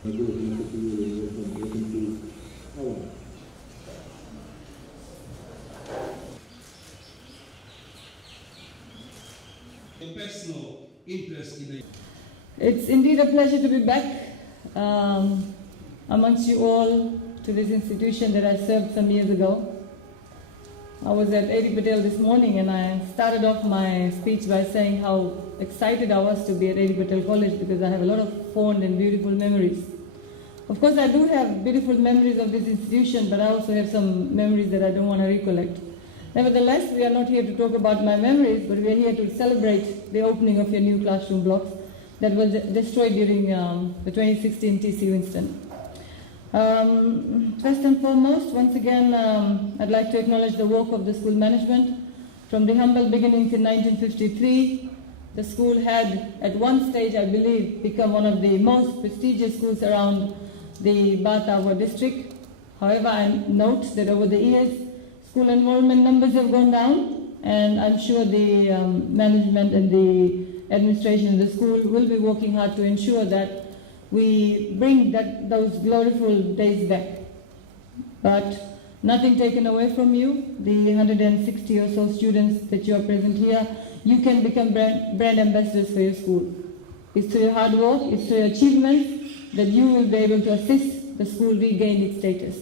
Personal interest in the... It's indeed a pleasure to be back amongst you all to this institution that I served some years ago. I was at A.D. Patel this morning and I started off my speech by saying how excited I was to be at A.D. Patel College because I have a lot of fond and beautiful memories. Of course, I do have beautiful memories of this institution, but I also have some memories that I don't want to recollect. Nevertheless, we are not here to talk about my memories, but we are here to celebrate the opening of your new classroom blocks that was destroyed during the 2016 TC Winston. First and foremost, once again, I'd like to acknowledge the work of the school management. From the humble beginnings in 1953, the school had, at one stage, I believe, become one of the most prestigious schools around the Batawa district. However, I note that over the years, school enrollment numbers have gone down, and I'm sure the management and the administration of the school will be working hard to ensure that we bring those glorious days back. But nothing taken away from you, the 160 or so students that you are present here, you can become brand ambassadors for your school. It's through your hard work, it's through your achievements that you will be able to assist the school regain its status.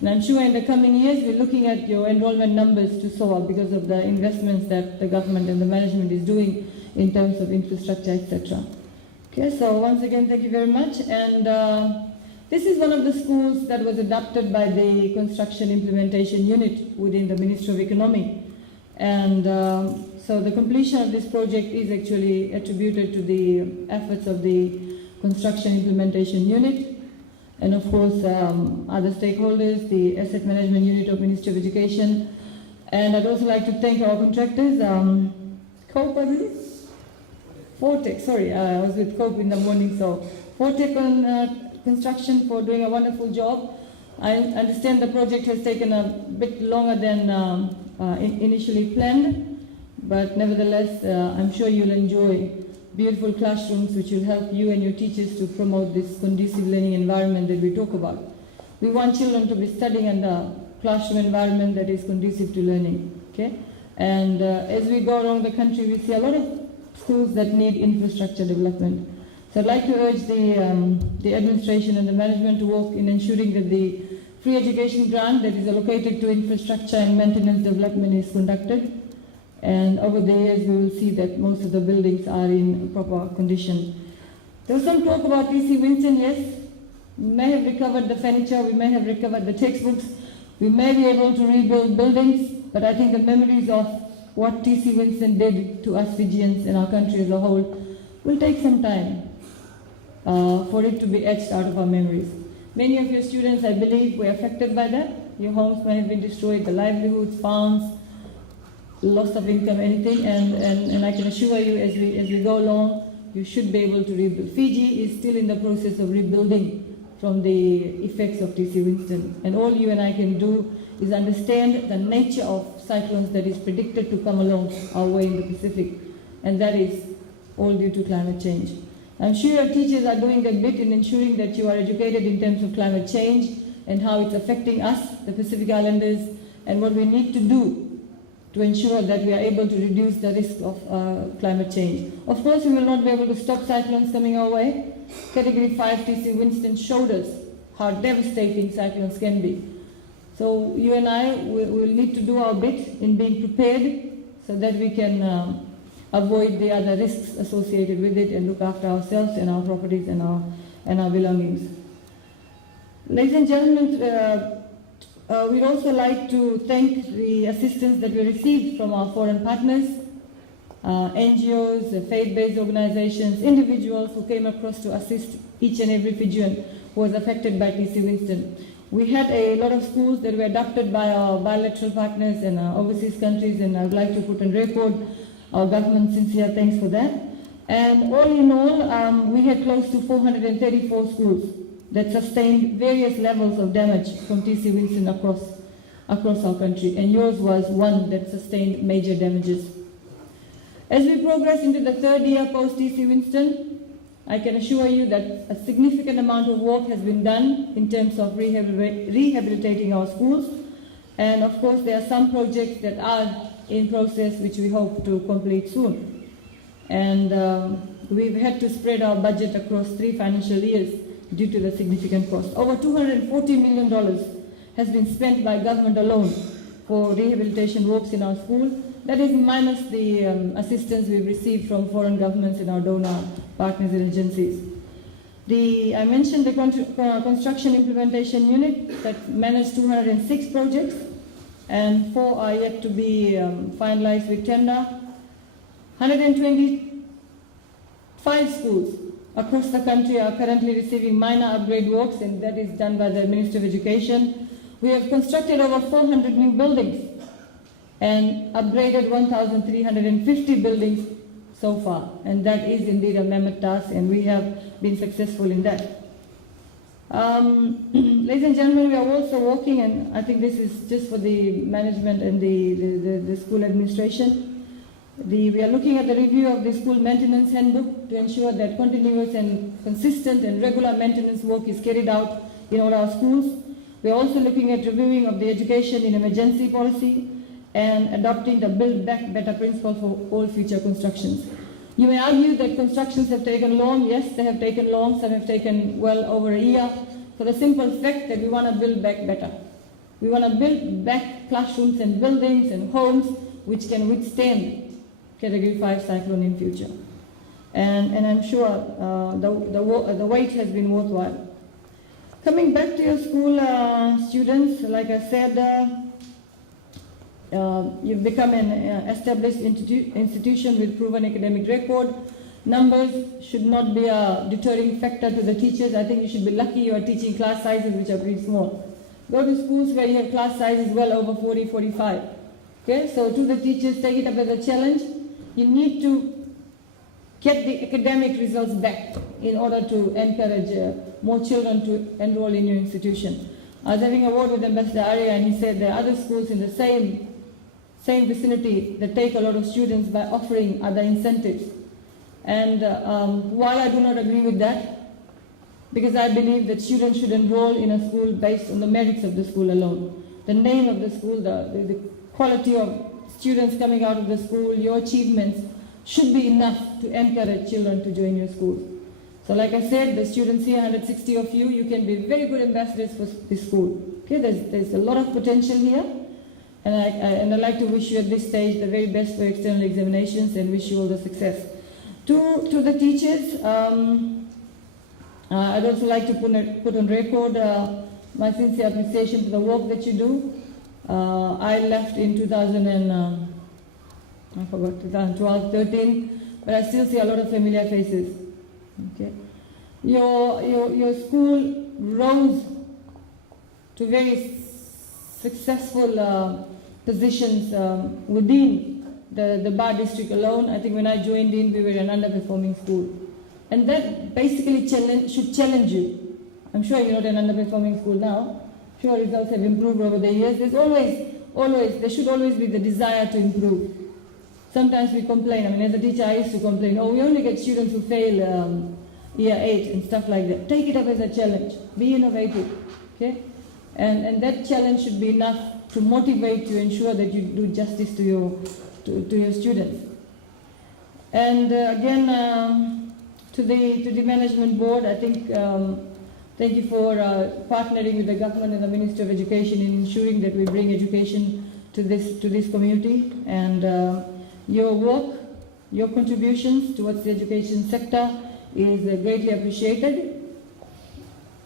And I'm sure in the coming years, we're looking at your enrollment numbers to soar because of the investments that the government and the management is doing in terms of infrastructure, etc. Okay, so once again, thank you very much. And this is one of the schools that was adopted by the Construction Implementation Unit within the Ministry of Economy. And so the completion of this project is actually attributed to the efforts of the Construction Implementation Unit, and of course other stakeholders, the Asset Management Unit of Ministry of Education. And I'd also like to thank our contractors, COPE, I believe? Fortec, sorry, I was with COPE in the morning, so Fortec on construction for doing a wonderful job. I understand the project has taken a bit longer than initially planned, but nevertheless, I'm sure you'll enjoy beautiful classrooms which will help you and your teachers to promote this conducive learning environment that we talk about. We want children to be studying in a classroom environment that is conducive to learning, okay? And as we go around the country, we see a lot of schools that need infrastructure development. So I'd like to urge the administration and the management to work in ensuring that the free education grant that is allocated to infrastructure and maintenance development is conducted. And over the years, we will see that most of the buildings are in proper condition. There was some talk about TC Winston, yes. We may have recovered the furniture, we may have recovered the textbooks, we may be able to rebuild buildings, but I think the memories of what TC Winston did to us Fijians and our country as a whole will take some time for it to be etched out of our memories. Many of your students, I believe, were affected by that. Your homes may have been destroyed, the livelihoods, farms, loss of income, anything, and I can assure you as we go along, you should be able to rebuild. Fiji is still in the process of rebuilding from the effects of TC Winston, and all you and I can do is understand the nature of cyclones that is predicted to come along our way in the Pacific, and that is all due to climate change. I'm sure your teachers are doing their bit in ensuring that you are educated in terms of climate change and how it's affecting us, the Pacific Islanders, and what we need to do to ensure that we are able to reduce the risk of climate change. Of course, we will not be able to stop cyclones coming our way. Category 5 TC Winston showed us how devastating cyclones can be. So you and I will need to do our bit in being prepared so that we can avoid the other risks associated with it and look after ourselves and our properties and our belongings. Ladies and gentlemen, we'd also like to thank the assistance that we received from our foreign partners, NGOs, faith-based organizations, individuals who came across to assist each and every Fijian who was affected by TC Winston. We had a lot of schools that were adopted by our bilateral partners and our overseas countries, and I would like to put on record our government's sincere thanks for that. And all in all, we had close to 434 schools that sustained various levels of damage from TC Winston across our country, and yours was one that sustained major damages. As we progress into the third year post TC Winston, I can assure you that a significant amount of work has been done in terms of rehabilitating our schools. And of course, there are some projects that are in process which we hope to complete soon. And we've had to spread our budget across 3 financial years due to the significant cost. Over $240 million has been spent by government alone for rehabilitation works in our school. That is minus the assistance we've received from foreign governments and our donor partners and agencies. I mentioned the construction implementation unit that managed 206 projects, and 4 are yet to be finalized with tender. 125 schools across the country are currently receiving minor upgrade works, and that is done by the Ministry of Education. We have constructed over 400 new buildings and upgraded 1,350 buildings so far, and that is indeed a mammoth task, and we have been successful in that. Ladies and gentlemen, we are also working, and I think this is just for the management and the school administration. We are looking at the review of the school maintenance handbook to ensure that continuous and consistent and regular maintenance work is carried out in all our schools. We are also looking at reviewing of the education in emergency policy and adopting the Build Back Better principle for all future constructions. You may argue that constructions have taken long. Yes, they have taken long. Some have taken well over a year, for the simple fact that we want to build back better. We want to build back classrooms and buildings and homes which can withstand Category 5 cyclone in future. And I'm sure the wait has been worthwhile. Coming back to your school students, like I said, you've become an established institution with proven academic record. Numbers should not be a deterring factor to the teachers. I think you should be lucky you are teaching class sizes which are pretty small. Go to schools where you have class sizes well over 40, 45. Okay, so to the teachers, take it up as a challenge. You need to get the academic results back in order to encourage more children to enroll in your institution. I was having a word with Ambassador Arya, and he said there are other schools in the same vicinity that take a lot of students by offering other incentives. And while I do not agree with that, because I believe that students should enroll in a school based on the merits of the school alone. The name of the school, the quality of students coming out of the school, your achievements should be enough to encourage children to join your school. So like I said, the students here, 160 of you, you can be very good ambassadors for this school. Okay, there's a lot of potential here. And I'd like to wish you at this stage the very best for external examinations and wish you all the success. To the teachers, I'd also like to put on record my sincere appreciation for the work that you do. I left in 2012, 13, but I still see a lot of familiar faces. Okay, your school rose to very successful positions within the Bar district alone. I think when I joined in, we were an underperforming school. And that basically should challenge you. I'm sure you're not an underperforming school now. Sure, results have improved over the years. There should always be the desire to improve. Sometimes we complain. I mean, as a teacher, I used to complain, we only get students who fail year 8 and stuff like that. Take it up as a challenge. Be innovative. Okay? And that challenge should be enough to motivate you, ensure that you do justice to your students. And again, to the management board, I think thank you for partnering with the government and the Ministry of Education in ensuring that we bring education to this community. And your work, your contributions towards the education sector is greatly appreciated.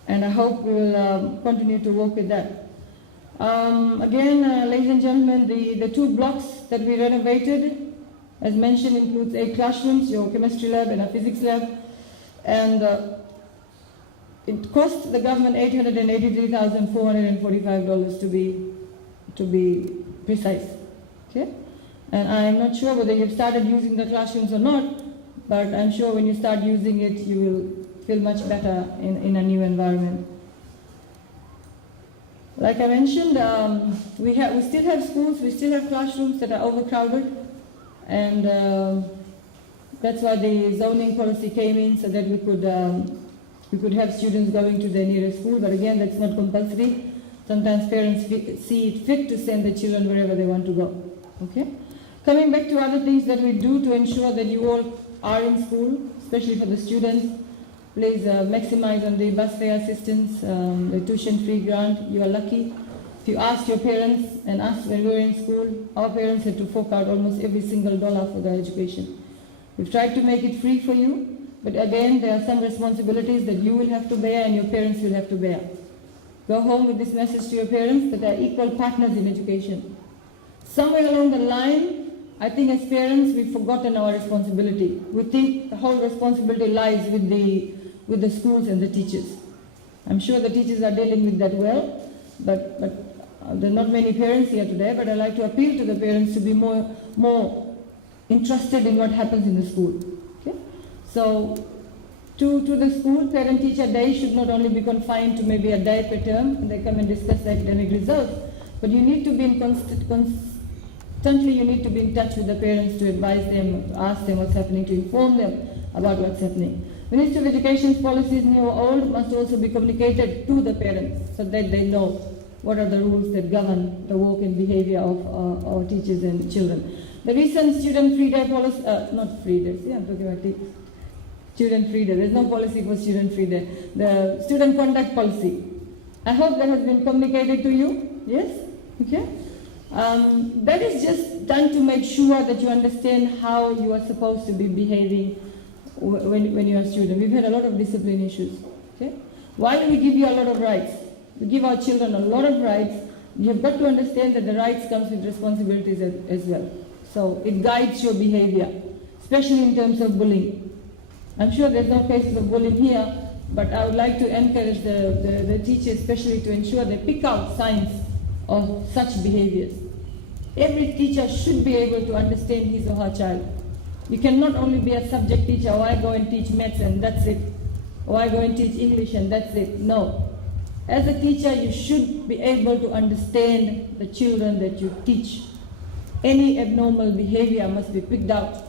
And I hope we will continue to work with that. Again, ladies and gentlemen, the 2 blocks that we renovated, as mentioned, includes 8 classrooms, your chemistry lab and a physics lab. And it cost the government $883,445 to be precise. Okay? And I'm not sure whether you've started using the classrooms or not, but I'm sure when you start using it, you will feel much better in a new environment. Like I mentioned, we still have schools, we still have classrooms that are overcrowded, and That's why the zoning policy came in, so that we could have students going to their nearest school. But again, that's not compulsory. Sometimes parents see it fit to send the children wherever they want to go. Okay? Coming back to other things that we do to ensure that you all are in school, especially for the students, please maximize on the bus fare assistance, the tuition-free grant. You are lucky. If you ask your parents, and us when we were in school, our parents had to fork out almost every single dollar for their education. We've tried to make it free for you, but again, there are some responsibilities that you will have to bear and your parents will have to bear. Go home with this message to your parents that they are equal partners in education. Somewhere along the line, I think as parents, we've forgotten our responsibility. We think the whole responsibility lies with the schools and the teachers. I'm sure the teachers are dealing with that well, but there are not many parents here today, but I'd like to appeal to the parents to be more interested in what happens in the school. Okay? So, to the school, parent-teacher day should not only be confined to maybe a day per term, and they come and discuss the academic results, but you need to be in constantly you need to be in touch with the parents to advise them, to ask them what's happening, to inform them about what's happening. Ministry of Education's policies, new or old, must also be communicated to the parents so that they know what are the rules that govern the work and behavior of our teachers and children. The recent student free day policy, not free days, I'm talking about the student free day. There's no policy for student free day. The student conduct policy. I hope that has been communicated to you. Yes? Okay? That is just done to make sure that you understand how you are supposed to be behaving when you are a student. We've had a lot of discipline issues. Okay? Why do we give you a lot of rights? We give our children a lot of rights. You've got to understand that the rights comes with responsibilities as well. So it guides your behavior, especially in terms of bullying. I'm sure there's no cases of bullying here, but I would like to encourage the teachers especially to ensure they pick out signs of such behaviors. Every teacher should be able to understand his or her child. You cannot only be a subject teacher, or I go and teach maths and that's it, or I go and teach English and that's it. No. As a teacher, you should be able to understand the children that you teach. Any abnormal behavior must be picked out.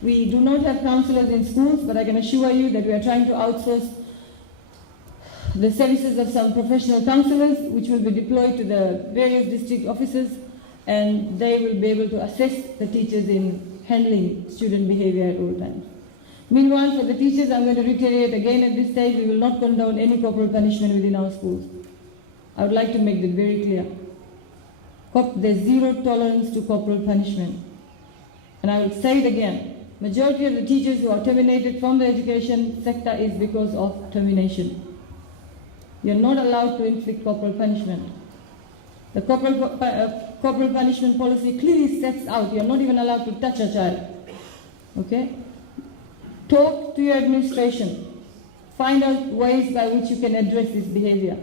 We do not have counselors in schools, but I can assure you that we are trying to outsource the services of some professional counselors, which will be deployed to the various district offices, and they will be able to assist the teachers in handling student behavior at all times. Meanwhile, for the teachers, I'm going to reiterate again at this stage, we will not condone any corporal punishment within our schools. I would like to make that very clear. There's zero tolerance to corporal punishment. And I will say it again. Majority of the teachers who are terminated from the education sector is because of termination. You're not allowed to inflict corporal punishment. The corporal punishment policy clearly sets out you're not even allowed to touch a child. Okay? Talk to your administration. Find out ways by which you can address this behavior.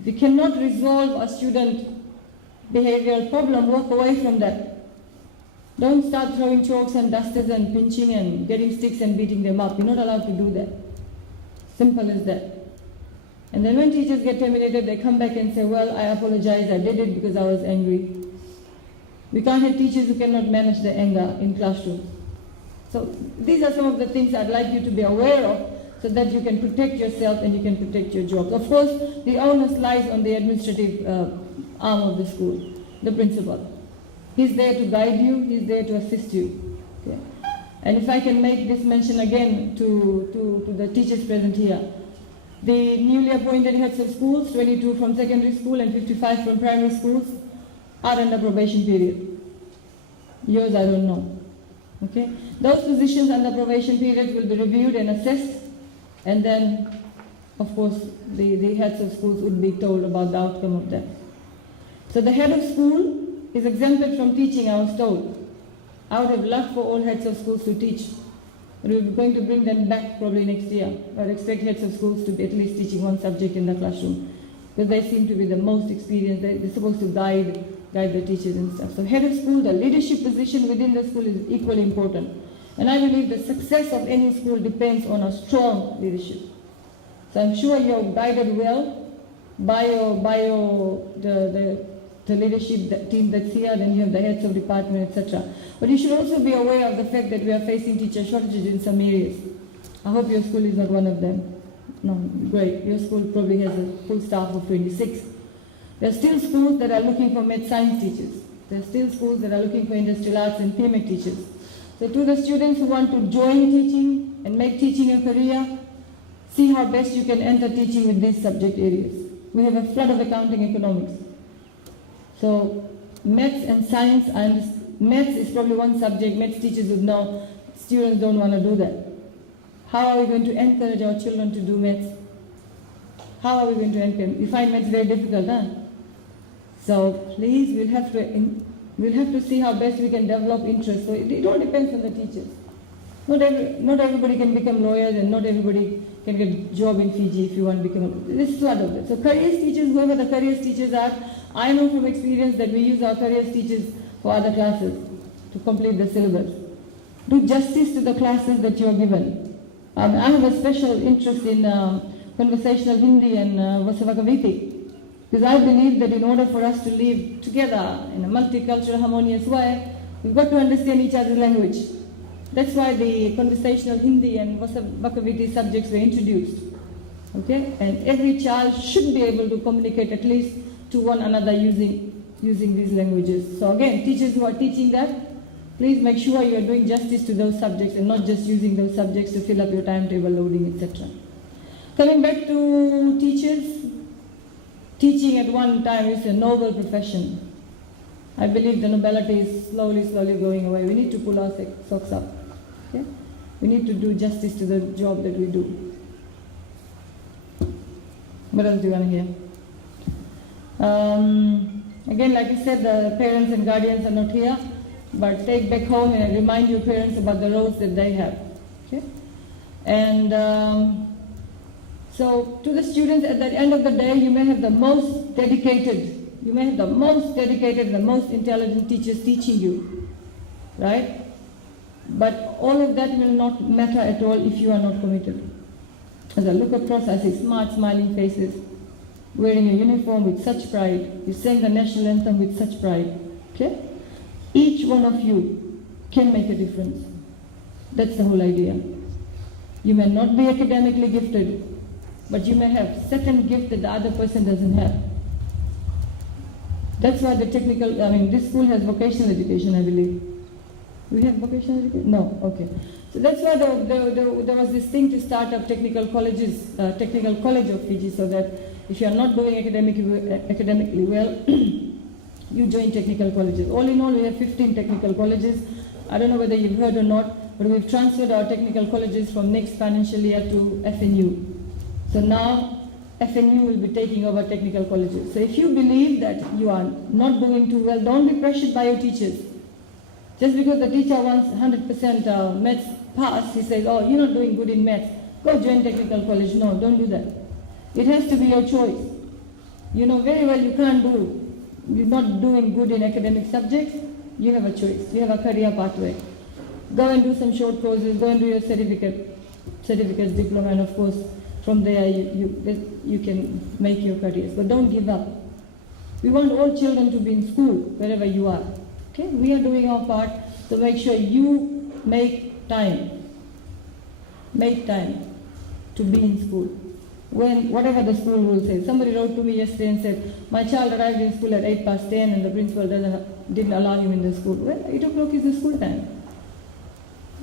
If you cannot resolve a student behavioral problem, walk away from that. Don't start throwing chalks and dusters and pinching and getting sticks and beating them up. You're not allowed to do that. Simple as that. And then when teachers get terminated, they come back and say, well, I apologize, I did it because I was angry. We can't have teachers who cannot manage their anger in classrooms. So these are some of the things I'd like you to be aware of so that you can protect yourself and you can protect your jobs. Of course, the onus lies on the administrative arm of the school, the principal. He's there to guide you, he's there to assist you. Okay? And if I can make this mention again to the teachers present here, the newly appointed heads of schools, 22 from secondary school and 55 from primary schools, are under probation period. Yours, I don't know. Okay? Those positions under probation period will be reviewed and assessed, and then, of course, the heads of schools would be told about the outcome of that. So the head of school is exempted from teaching, I was told. I would have loved for all heads of schools to teach. But we're going to bring them back probably next year. I'd expect heads of schools to be at least teaching one subject in the classroom. Because they seem to be the most experienced. They're supposed to guide the teachers and stuff. So head of school, the leadership position within the school is equally important. And I believe the success of any school depends on a strong leadership. So I'm sure you're guided well by the the leadership team that's here, then you have the heads of department, etc. But you should also be aware of the fact that we are facing teacher shortages in some areas. I hope your school is not one of them. No, great. Your school probably has a full staff of 26. There are still schools that are looking for math science teachers. There are still schools that are looking for industrial arts and PMEC teachers. So to the students who want to join teaching and make teaching a career, see how best you can enter teaching with these subject areas. We have a flood of accounting economics. So maths and science, maths is probably one subject maths teachers would know, students don't want to do that. How are we going to encourage our children to do maths? How are we going to encourage? We find maths very difficult, huh? So please, we'll have to see how best we can develop interest. So it all depends on the teachers. Not everybody can become lawyers, and not everybody can get a job in Fiji if you want to become this flood of it. So careers teachers, whoever the careers teachers are, I know from experience that we use our careers teachers for other classes to complete the syllabus. Do justice to the classes that you are given. I have a special interest in conversational Hindi and Vasavagaviti, because I believe that in order for us to live together in a multicultural, harmonious way, we've got to understand each other's language. That's why the conversational Hindi and Vasavagaviti subjects were introduced. Okay? And every child should be able to communicate at least to one another using these languages. So again, teachers who are teaching that, please make sure you are doing justice to those subjects and not just using those subjects to fill up your timetable loading, etc. Coming back to teachers, teaching at one time is a noble profession. I believe the nobility is slowly going away. We need to pull our socks up. Okay? We need to do justice to the job that we do. What else do you want to hear? Again, like I said, the parents and guardians are not here. But take back home and remind your parents about the roles that they have. Okay? And so to the students, at the end of the day, you may have the most dedicated, the most intelligent teachers teaching you, right? But all of that will not matter at all if you are not committed. As I look across, I see smart, smiling faces, wearing a uniform with such pride. You sang the national anthem with such pride. Okay? Each one of you can make a difference. That's the whole idea. You may not be academically gifted, but you may have certain gift that the other person doesn't have. That's why this school has vocational education, I believe. We have vocational education? No, okay. So that's why there was this thing to start up technical colleges, Technical College of Fiji, so that if you are not doing academically well, you join technical colleges. All in all, we have 15 technical colleges. I don't know whether you've heard or not, but we've transferred our technical colleges from next financial year to FNU. So now, FNU will be taking over technical colleges. So if you believe that you are not doing too well, don't be pressured by your teachers. Just because the teacher wants 100% maths pass, he says, oh, you're not doing good in maths, go join technical college. No, don't do that. It has to be your choice. You know very well you're not doing good in academic subjects, you have a choice. You have a career pathway. Go and do some short courses, go and do your certificates, diploma, and of course, from there you can make your careers. But don't give up. We want all children to be in school, wherever you are. Okay? We are doing our part to make sure you make time. Make time to be in school. Whatever the school rule says. Somebody wrote to me yesterday and said, my child arrived in school at 8:10 and the principal didn't allow him in the school. Well, 8 o'clock is the school time.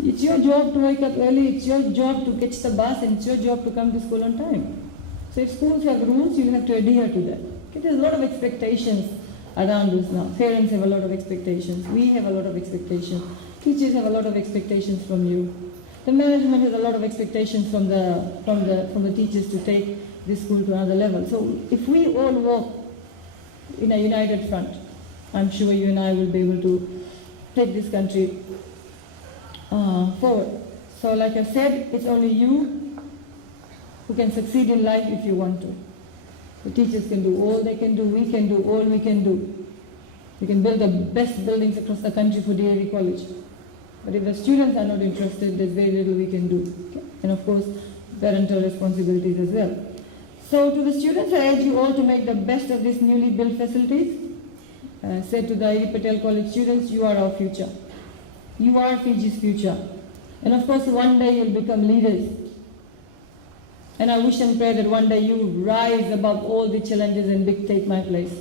It's your job to wake up early, it's your job to catch the bus, and it's your job to come to school on time. So if schools have rules, you have to adhere to that. Okay, there's a lot of expectations around us now. Parents have a lot of expectations. We have a lot of expectations. Teachers have a lot of expectations from you. The management has a lot of expectations from the teachers to take this school to another level. So if we all work in a united front, I'm sure you and I will be able to take this country forward. So like I said, it's only you who can succeed in life if you want to. The teachers can do all they can do, we can do all we can do. We can build the best buildings across the country for DAV College. But if the students are not interested, there's very little we can do. Okay? And of course, parental responsibilities as well. So to the students, I urge you all to make the best of these newly built facilities. said to the A.D. Patel College students, you are our future. You are Fiji's future. And of course, one day you'll become leaders. And I wish and pray that one day you rise above all the challenges and take my place.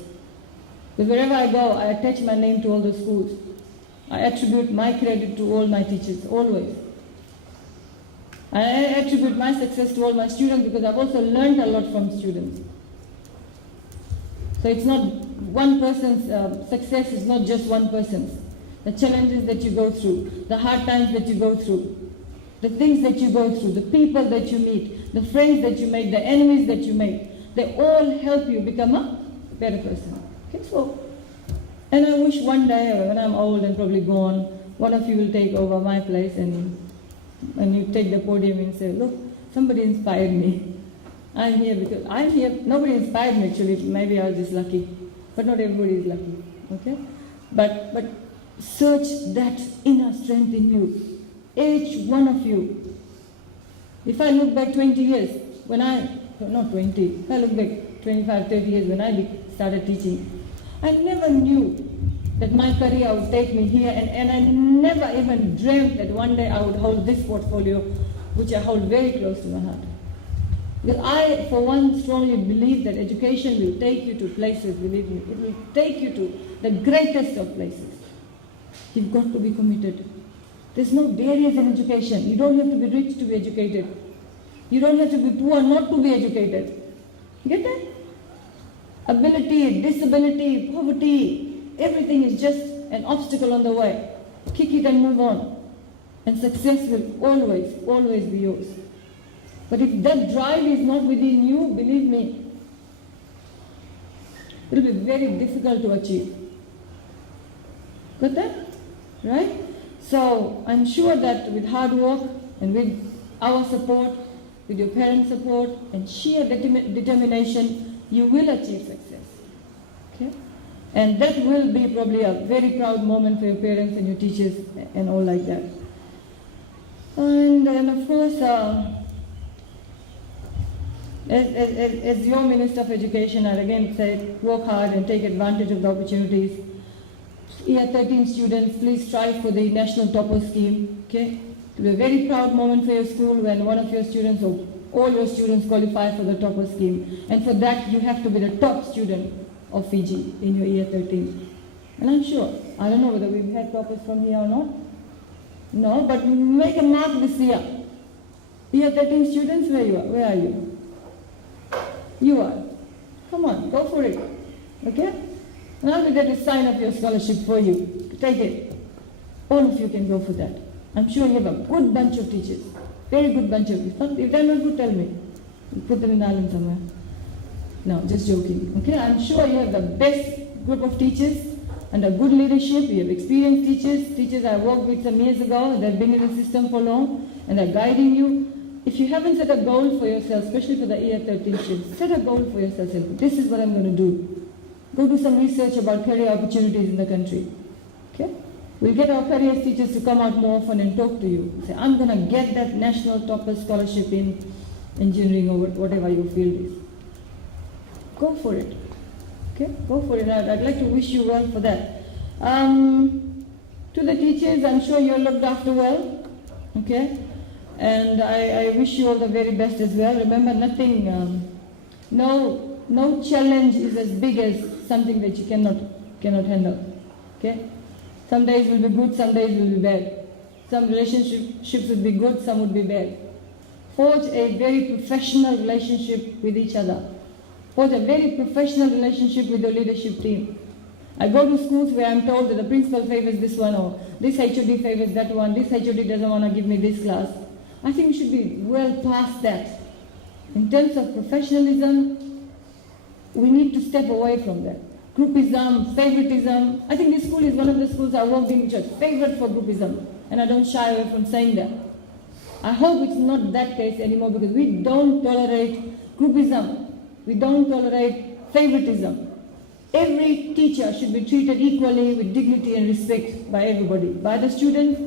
Because wherever I go, I attach my name to all the schools. I attribute my credit to all my teachers, always. I attribute my success to all my students because I've also learned a lot from students. So it's not one person's success is not just one person's. The challenges that you go through, the hard times that you go through, the things that you go through, the people that you meet, the friends that you make, the enemies that you make, they all help you become a better person. Okay, so, and I wish one day when I'm old and probably gone, one of you will take over my place and you take the podium and say, look, somebody inspired me. I'm here because I'm here. Nobody inspired me actually. Maybe I was just lucky, but not everybody is lucky. Okay, but search that inner strength in you, each one of you. If I look back 20 years, when not 20, if I look back 25, 30 years when I started teaching, I never knew that my career would take me here, and I never even dreamt that one day I would hold this portfolio, which I hold very close to my heart. Because I, for one, strongly believe that education will take you to places, believe me, it will take you to the greatest of places. You've got to be committed. There's no barriers in education. You don't have to be rich to be educated. You don't have to be poor not to be educated. Get that? Ability, disability, poverty, everything is just an obstacle on the way. Kick it and move on. And success will always, always be yours. But if that drive is not within you, believe me, it will be very difficult to achieve. Got that? Right? So I'm sure that with hard work and with our support, with your parents' support and sheer determination, you will achieve success. Okay? And that will be probably a very proud moment for your parents and your teachers and all like that. And of course, as your Minister of Education, I again say, work hard and take advantage of the opportunities. Year 13 students, please strive for the National Topper Scheme. Okay? It will be a very proud moment for your school when one of your students or all your students qualify for the Topper Scheme. And for that, you have to be the top student of Fiji in your year 13. And I'm sure, I don't know whether we've had toppers from here or not. No, but make a mark this year. Year 13 students, where are you? You are. Come on, go for it. Okay? And I'll be there to sign up your scholarship for you. Take it. All of you can go for that. I'm sure you have a good bunch of teachers. Very good bunch of teachers. If they're not good, tell me. We'll put them in Ireland somewhere. No, just joking. Okay? I'm sure you have the best group of teachers under good leadership. You have experienced teachers. Teachers I worked with some years ago. They've been in the system for long and they're guiding you. If you haven't set a goal for yourself, especially for the year 13 students, set a goal for yourself. This is what I'm going to do. Go do some research about career opportunities in the country. Okay? We'll get our careers teachers to come out more often and talk to you. Say, I'm going to get that National Topper Scholarship in engineering or whatever your field is. Go for it. Okay? Go for it. I'd like to wish you well for that. To the teachers, I'm sure you're looked after well. Okay? And I wish you all the very best as well. Remember, nothing, no challenge is as big as something that you cannot handle. Okay? Some days will be good, some days will be bad. Some relationships would be good, some would be bad. Forge a very professional relationship with each other. Forge a very professional relationship with your leadership team. I go to schools where I'm told that the principal favors this one or this HOD favors that one, this HOD doesn't want to give me this class. I think we should be well past that. In terms of professionalism, we need to step away from that. Groupism, favoritism. I think this school is one of the schools I worked in which are favored for groupism. And I don't shy away from saying that. I hope it's not that case anymore because we don't tolerate groupism. We don't tolerate favoritism. Every teacher should be treated equally with dignity and respect by everybody. By the students,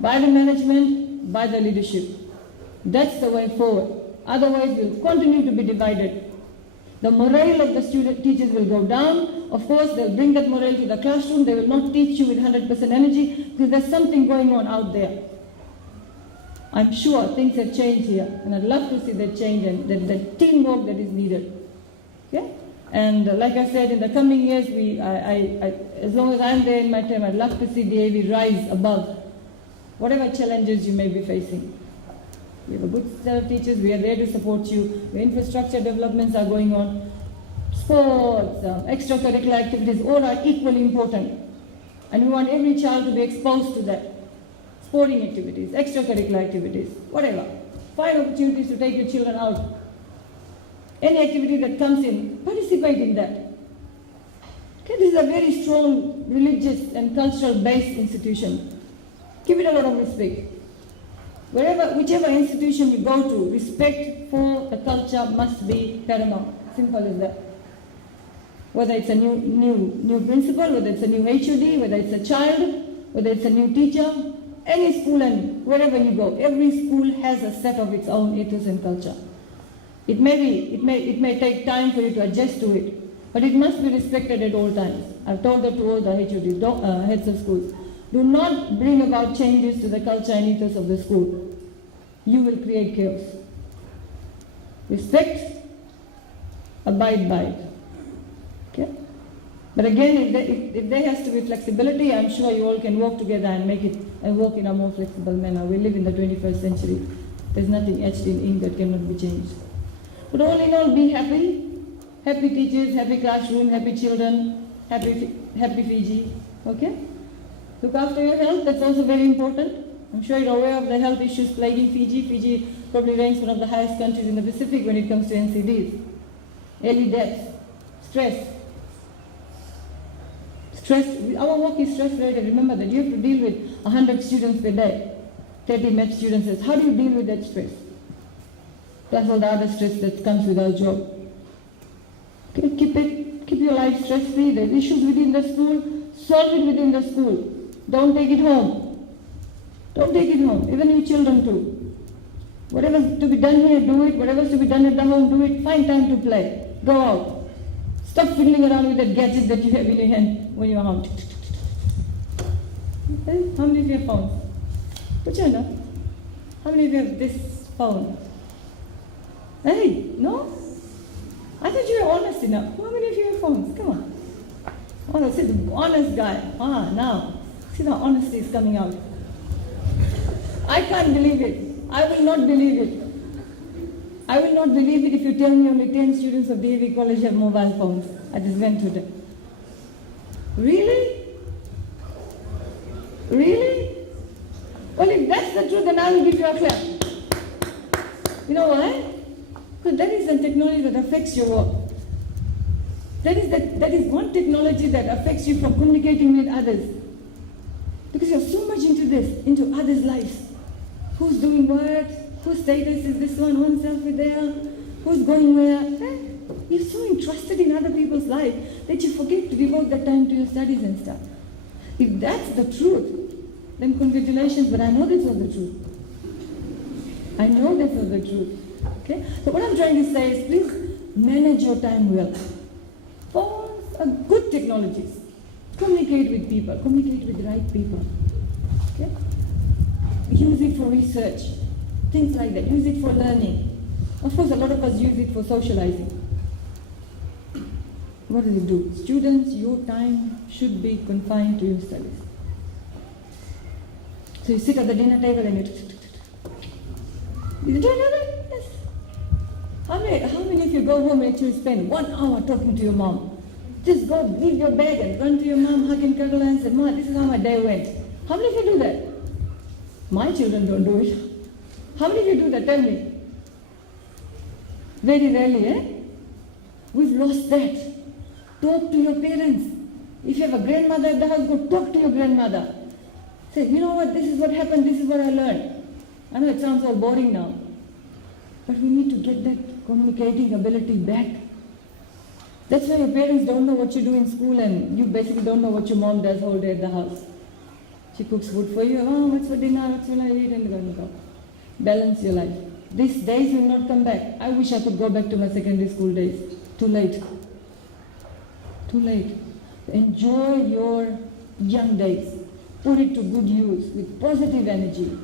by the management, by the leadership. That's the way forward. Otherwise, we'll continue to be divided. The morale of the teachers will go down. Of course, they'll bring that morale to the classroom. They will not teach you with 100% energy because there's something going on out there. I'm sure things have changed here, and I'd love to see that change and the teamwork that is needed. Okay? And like I said, in the coming years, as long as I'm there in my term, I'd love to see DAV rise above whatever challenges you may be facing. We have a good set of teachers. We are there to support you. The infrastructure developments are going on. Sports, extracurricular activities, all are equally important. And we want every child to be exposed to that. Sporting activities, extracurricular activities, whatever. Find opportunities to take your children out. Any activity that comes in, participate in that. Okay, this is a very strong religious and cultural based institution. Give it a lot of respect. Whichever institution you go to, respect for the culture must be paramount. Simple as that. Whether it's a new principal, whether it's a new HOD, whether it's a child, whether it's a new teacher, any school and wherever you go, every school has a set of its own ethos and culture. It may take time for you to adjust to it, but it must be respected at all times. I've told that to all the HODs, heads of schools. Do not bring about changes to the culture and ethos of the school. You will create chaos. Respect, abide by it. Okay? But again, if there has to be flexibility, I'm sure you all can work together and make it and work in a more flexible manner. We live in the 21st century. There's nothing etched in ink that cannot be changed. But all in all, be happy. Happy teachers, happy classroom, happy children, happy Fiji. Okay? Look after your health, that's also very important. I'm sure you're aware of the health issues plaguing Fiji. Fiji probably ranks one of the highest countries in the Pacific when it comes to NCDs. Early deaths, stress. Our work is stress related. Remember that you have to deal with 100 students per day, 30 med students. How do you deal with that stress? Plus all the other stress that comes with our job. Okay, keep your life stress free. There's issues within the school, solve it within the school. Don't take it home. Don't take it home. Even your children too. Whatever's to be done here, do it. Whatever's to be done at the home, do it. Find time to play. Go out. Stop fiddling around with that gadget that you have in your hand when you're home. Okay? How many of you have phones? Put your hand up. How many of you have this phone? Hey, no? I thought you were honest enough. How many of you have phones? Come on. Oh, that's it, the honest guy. Now. See the honesty is coming out. I can't believe it. I will not believe it. I will not believe it if you tell me only 10 students of DAV College have mobile phones. I just went through that. Really? Really? Well, if that's the truth, then I will give you a clap. You know why? Because that is a technology that affects your work. That is one technology that affects you from communicating with others. Because you're so much into this, into others' lives. Who's doing what? Whose status is this one? One selfie there? Who's going where? You're so interested in other people's life that you forget to devote that time to your studies and stuff. If that's the truth, then congratulations, but I know that's not the truth. I know that's not the truth. Okay? So what I'm trying to say is please manage your time well. Phones are good technologies. Communicate with people. Communicate with the right people. Okay? Use it for research. Things like that. Use it for learning. Of course, a lot of us use it for socializing. What does it do? Students, your time should be confined to your studies. So you sit at the dinner table and you... You don't know that? Yes. How many of you go home and actually spend 1 hour talking to your mom? Just go, leave your bag and run to your mom, hug and cuddle and say, Ma, this is how my day went. How many of you do that? My children don't do it. How many of you do that? Tell me. Very rarely, eh? We've lost that. Talk to your parents. If you have a grandmother at the house, go talk to your grandmother. Say, you know what, this is what happened, this is what I learned. I know it sounds all boring now, but we need to get that communicating ability back. That's why your parents don't know what you do in school and you basically don't know what your mom does all day at the house. She cooks food for you, oh, what's for dinner, what's will I eat, and go. Balance your life. These days will not come back. I wish I could go back to my secondary school days. Too late. Too late. Enjoy your young days. Put it to good use with positive energy.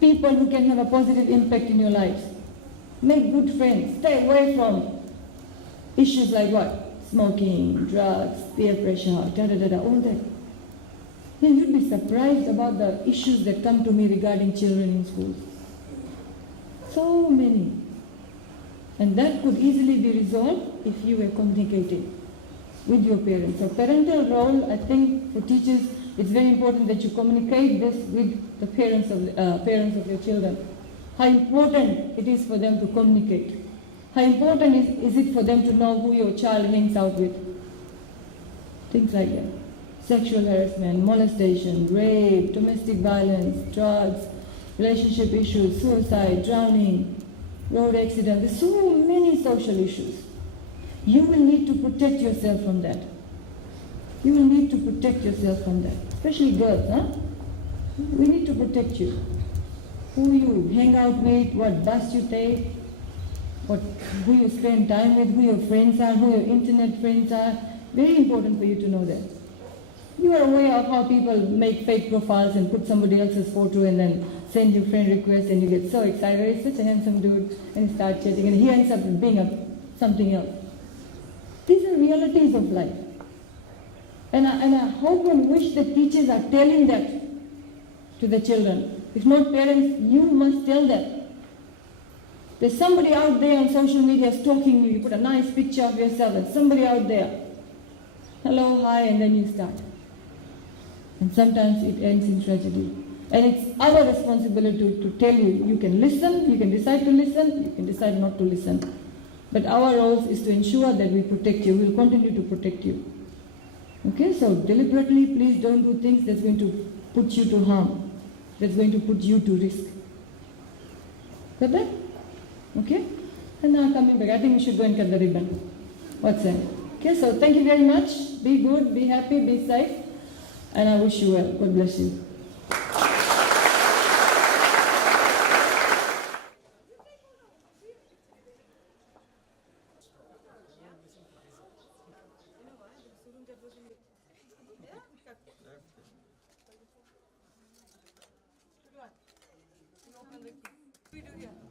People who can have a positive impact in your lives. Make good friends. Stay away from issues like what? Smoking, drugs, peer pressure, all that. Then you'd be surprised about the issues that come to me regarding children in schools. So many. And that could easily be resolved if you were communicating with your parents. So parental role, I think for teachers, it's very important that you communicate this with the parents of your children. How important it is for them to communicate. How important is it for them to know who your child hangs out with. Things like that. Sexual harassment, molestation, rape, domestic violence, drugs, relationship issues, suicide, drowning, road accident. There's so many social issues. You will need to protect yourself from that. You will need to protect yourself from that. Especially girls, huh? We need to protect you. Who you hang out with, what bus you take, who you spend time with, who your friends are, who your internet friends are. Very important for you to know that. You are aware of how people make fake profiles and put somebody else's photo and then send you friend requests and you get so excited. He's such a handsome dude, and you start chatting and he ends up being something else. These are realities of life. And I hope and wish that teachers are telling that to the children. If not parents, you must tell them. There's somebody out there on social media stalking you. You put a nice picture of yourself and somebody out there. Hello, hi, and then you start. And sometimes it ends in tragedy. And it's our responsibility to tell you, you can listen, you can decide to listen, you can decide not to listen. But our role is to ensure that we protect you. We will continue to protect you. Okay, so deliberately, please don't do things that's going to put you to harm, that's going to put you to risk. Got that? Okay? And now coming back, I think we should go and cut the ribbon. What's that? Okay, so thank you very much. Be good, be happy, be safe. And I wish you well. God bless you. Video.